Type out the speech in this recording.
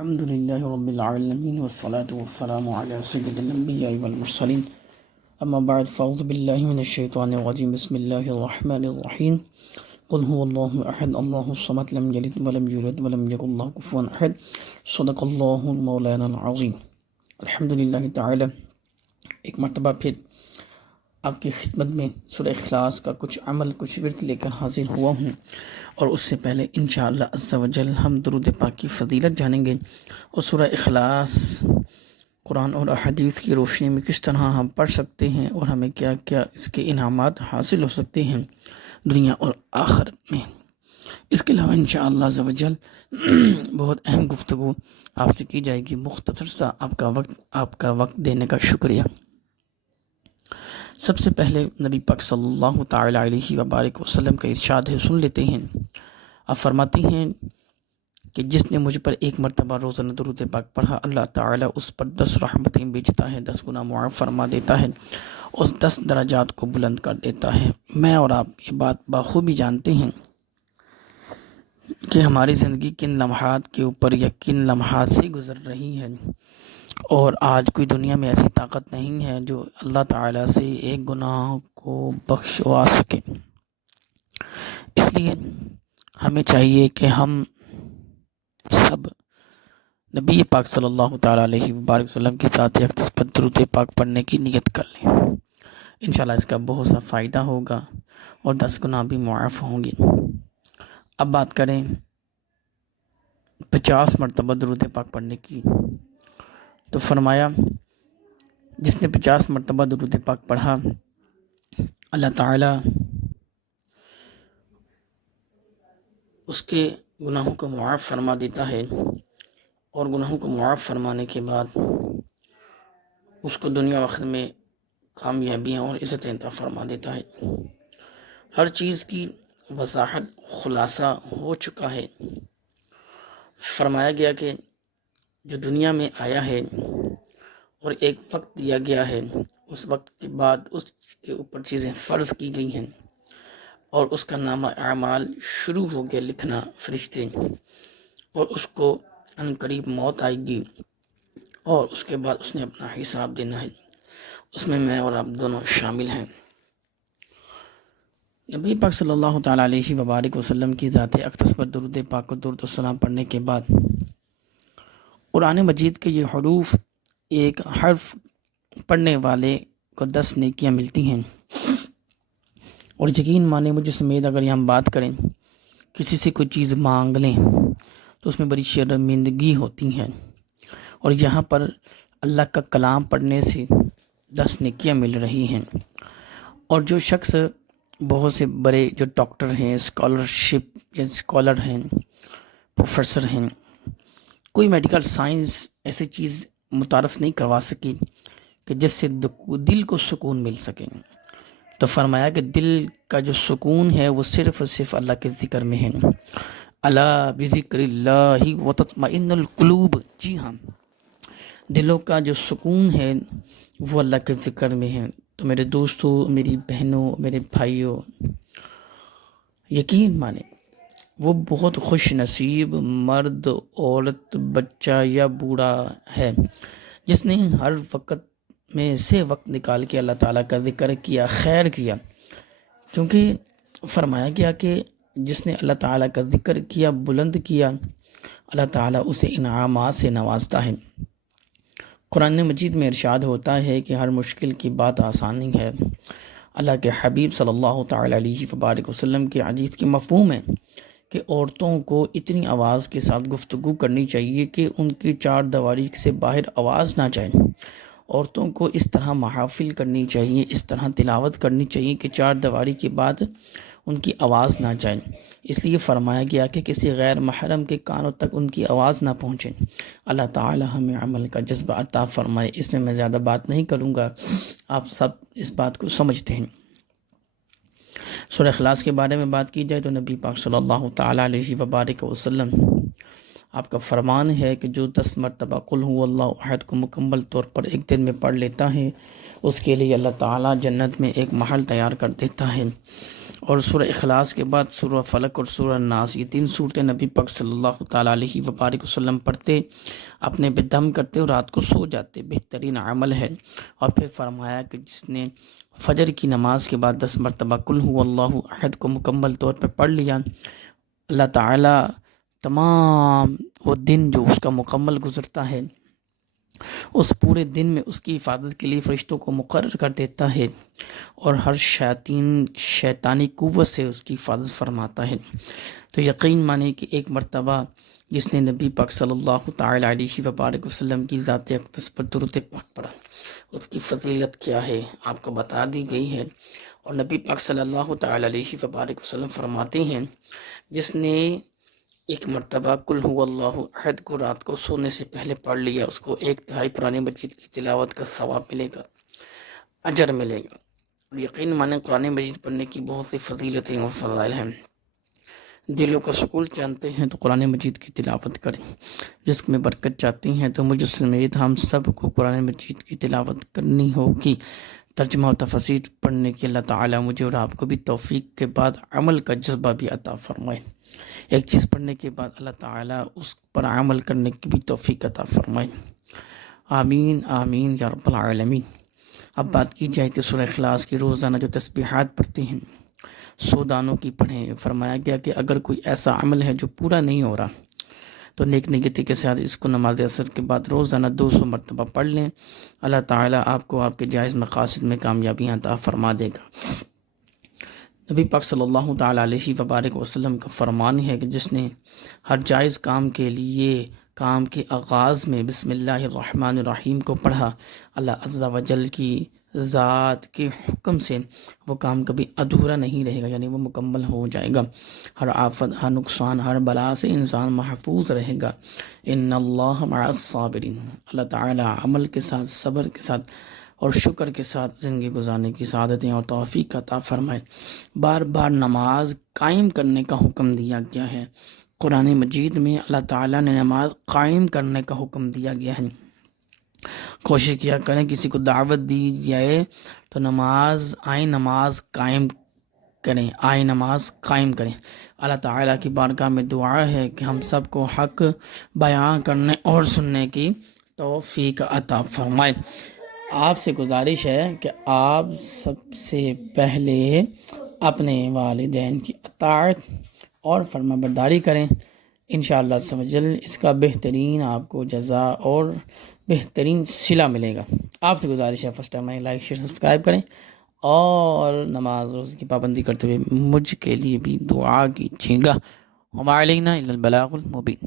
الحمد لله رب العالمين والصلاة والسلام على سيد الأنبياء والمرسلين أما بعد فأعوذ بالله من الشيطان الرجيم بسم الله الرحمن الرحيم قل هو الله أحد الله الصمد لم يلد ولم يولد ولم يكن له كفوا أحد صدق الله مولانا العظيم الحمد لله تعالی ایک مرتبہ پھر آپ کی خدمت میں سورہ اخلاص کا کچھ عمل کچھ ورد لے کر حاضر ہوا ہوں، اور اس سے پہلے انشاءاللہ عز و جل ہم درود پاک کی فضیلت جانیں گے اور سورہ اخلاص قرآن اور احادیث کی روشنی میں کس طرح ہم پڑھ سکتے ہیں اور ہمیں کیا کیا اس کے انعامات حاصل ہو سکتے ہیں دنیا اور آخرت میں۔ اس کے علاوہ انشاءاللہ عز و جل بہت اہم گفتگو آپ سے کی جائے گی۔ مختصر سا آپ کا وقت دینے کا شکریہ۔ سب سے پہلے نبی پاک صلی اللہ تعالی علیہ وبارک وسلم کا ارشاد ہے، سن لیتے ہیں۔ آپ فرماتے ہیں کہ جس نے مجھ پر ایک مرتبہ روزانہ درود پاک پڑھا، اللہ تعالی اس پر 10 رحمتیں بیچتا ہے، 10 گناہ معاف فرما دیتا ہے، اس 10 درجات کو بلند کر دیتا ہے۔ میں اور آپ یہ بات بخوبی جانتے ہیں کہ ہماری زندگی کن لمحات کے اوپر یا کن لمحات سے گزر رہی ہے، اور آج کوئی دنیا میں ایسی طاقت نہیں ہے جو اللہ تعالیٰ سے ایک گناہ کو بخشوا سکے۔ اس لیے ہمیں چاہیے کہ ہم سب نبی پاک صلی اللہ تعالیٰ علیہ وبارک وسلم کی ذات اقدس پر درود پاک پڑھنے کی نیت کر لیں۔ انشاءاللہ اس کا بہت سا فائدہ ہوگا اور 10 گناہ بھی معاف ہوں گے۔ اب بات کریں 50 مرتبہ درود پاک پڑھنے کی، تو فرمایا جس نے 50 مرتبہ درود پاک پڑھا، اللہ تعالیٰ اس کے گناہوں کو معاف فرما دیتا ہے، اور گناہوں کو معاف فرمانے کے بعد اس کو دنیا وقت میں کامیابیاں اور عزت عطا فرما دیتا ہے۔ ہر چیز کی وضاحت خلاصہ ہو چکا ہے۔ فرمایا گیا کہ جو دنیا میں آیا ہے اور ایک وقت دیا گیا ہے، اس وقت کے بعد اس کے اوپر چیزیں فرض کی گئی ہیں، اور اس کا نامہ اعمال شروع ہو گیا لکھنا فرشتے، اور اس کو عنقریب موت آئے گی، اور اس کے بعد اس نے اپنا حساب دینا ہے۔ اس میں اور آپ دونوں شامل ہیں۔ نبی پاک صلی اللہ تعالیٰ علیہ وبارک وسلم کی ذات اقدس پر درود پاک و درود و سلام پڑھنے کے بعد قرآن مجید کے یہ حروف، ایک حرف پڑھنے والے کو 10 نیکیاں ملتی ہیں، اور یقین مانے مجھے سمیت اگر ہم بات کریں کسی سے کوئی چیز مانگ لیں تو اس میں بڑی شرمندگی ہوتی ہے، اور یہاں پر اللہ کا کلام پڑھنے سے 10 نیکیاں مل رہی ہیں۔ اور جو شخص بہت سے بڑے جو ڈاکٹر ہیں، اسکالر ہیں، پروفیسر ہیں، کوئی میڈیکل سائنس ایسی چیز متعارف نہیں کروا سکی کہ جس سے دل کو سکون مل سکے، تو فرمایا کہ دل کا جو سکون ہے وہ صرف اور صرف اللہ کے ذکر میں ہے۔ الا بذکر اللہ وتطمئن القلوب، جی ہاں، دلوں کا جو سکون ہے وہ اللہ کے ذکر میں ہے۔ تو میرے دوستوں، میری بہنوں، میرے بھائیوں، یقین مانیں وہ بہت خوش نصیب مرد، عورت، بچہ یا بوڑھا ہے جس نے ہر وقت میں سے وقت نکال کے اللہ تعالیٰ کا ذکر کیا، خیر کیا، کیونکہ فرمایا گیا کہ جس نے اللہ تعالیٰ کا ذکر کیا، بلند کیا، اللہ تعالیٰ اسے انعامات سے نوازتا ہے۔ قرآن مجید میں ارشاد ہوتا ہے کہ ہر مشکل کی بات آسان نہیں ہے۔ اللہ کے حبیب صلی اللہ تعالیٰ علیہ وبارک وسلم کی حدیث کے مفہوم ہے کہ عورتوں کو اتنی آواز کے ساتھ گفتگو کرنی چاہیے کہ ان کی 4 دیواری سے باہر آواز نہ جائے۔ عورتوں کو اس طرح محافل کرنی چاہیے، اس طرح تلاوت کرنی چاہیے کہ 4 دیواری کے بعد ان کی آواز نہ جائے۔ اس لیے فرمایا گیا کہ کسی غیر محرم کے کانوں تک ان کی آواز نہ پہنچے۔ اللہ تعالی ہمیں عمل کا جذبہ عطا فرمائے۔ اس میں زیادہ بات نہیں کروں گا، آپ سب اس بات کو سمجھتے ہیں۔ سورہ اخلاص کے بارے میں بات کی جائے تو نبی پاک صلی اللہ تعالیٰ علیہ وبارک وسلم آپ کا فرمان ہے کہ جو 10 مرتبہ قل هو اللہ احد کو مکمل طور پر ایک دن میں پڑھ لیتا ہے، اس کے لیے اللہ تعالیٰ جنت میں ایک محل تیار کر دیتا ہے، اور سورہ اخلاص کے بعد سورہ فلق اور سورہ ناس، یہ 3 صورتیں نبی پاک صلی اللہ تعالیٰ علیہ وبارک وسلم پڑھتے، اپنے پہ دم کرتے اور رات کو سو جاتے، بہترین عمل ہے۔ اور پھر فرمایا کہ جس نے فجر کی نماز کے بعد 10 مرتبہ قل هو اللہ احد کو مکمل طور پہ پڑھ لیا، اللہ تعالیٰ تمام وہ دن جو اس کا مکمل گزرتا ہے، اس پورے دن میں اس کی حفاظت کے لیے فرشتوں کو مقرر کر دیتا ہے اور ہر شیطانی قوت سے اس کی حفاظت فرماتا ہے۔ تو یقین مانے کہ ایک مرتبہ جس نے نبی پاک صلی اللہ تعالی علیہ وبارک وسلم کی ذات اقدس پر درود پاک پڑھا، اس کی فضیلت کیا ہے آپ کو بتا دی گئی ہے۔ اور نبی پاک صلی اللہ تعالی علیہ وبارک وسلم فرماتے ہیں جس نے ایک مرتبہ قل هو اللہ احد کو رات کو سونے سے پہلے پڑھ لیا، اس کو 1/3 قرآن مجید کی تلاوت کا ثواب ملے گا، اجر ملے گا۔ اور یقین مانیں قرآن مجید پڑھنے کی بہت سی فضیلتیں اور فضائل ہیں۔ دلوں کا سکون چاہتے ہیں تو قرآن مجید کی تلاوت کریں، رزق میں برکت چاہتی ہیں تو مجھ سمیت ہم سب کو قرآن مجید کی تلاوت کرنی ہوگی، ترجمہ و تفسیر پڑھنے کی اللہ تعالیٰ مجھے اور آپ کو بھی توفیق کے بعد عمل کا جذبہ بھی عطا فرمائے۔ ایک چیز پڑھنے کے بعد اللہ تعالیٰ اس پر عمل کرنے کی بھی توفیق عطا فرمائے، آمین آمین یا رب العالمین۔ اب بات کی جائے کہ سورہ اخلاص کی روزانہ جو تسبیحات پڑھتے ہیں 100 دانوں کی پڑھیں۔ فرمایا گیا کہ اگر کوئی ایسا عمل ہے جو پورا نہیں ہو رہا تو نیک نیتی کے ساتھ اس کو نماز عصر کے بعد روزانہ 200 مرتبہ پڑھ لیں، اللہ تعالیٰ آپ کو آپ کے جائز مقاصد میں کامیابیاں عطا فرما دے گا۔ نبی پاک صلی اللہ تعالیٰ علیہ وبارک وسلم کا فرمان ہے کہ جس نے ہر جائز کام کے لیے کام کے آغاز میں بسم اللہ الرحمن الرحیم کو پڑھا، اللہ عز و جل کی ذات کے حکم سے وہ کام کبھی ادھورا نہیں رہے گا، یعنی وہ مکمل ہو جائے گا۔ ہر آفت، ہر نقصان، ہر بلا سے انسان محفوظ رہے گا۔ ان اللہ مع الصابرین، اللہ تعالیٰ عمل کے ساتھ، صبر کے ساتھ اور شکر کے ساتھ زندگی گزارنے کی سعادتیں اور توفیق عطا فرمائے۔ بار بار نماز قائم کرنے کا حکم دیا گیا ہے، قرآن مجید میں اللہ تعالیٰ نے نماز قائم کرنے کا حکم دیا گیا ہے۔ کوشش کیا کریں کسی کو دعوت دی جائے تو نماز قائم کریں۔ اللہ تعالیٰ کی بارگاہ میں دعا ہے کہ ہم سب کو حق بیان کرنے اور سننے کی توفیق عطا فرمائے۔ آپ سے گزارش ہے کہ آپ سب سے پہلے اپنے والدین کی اطاعت اور فرما برداری کریں، انشاءاللہ عز و جل اس کا بہترین آپ کو جزا اور بہترین صلہ ملے گا۔ آپ سے گزارش ہے first time like share subscribe کریں اور نماز روزے کی پابندی کرتے ہوئے مجھ کے لیے بھی دعا کیجیے گا۔ وما علینا الا البلاغ المبین۔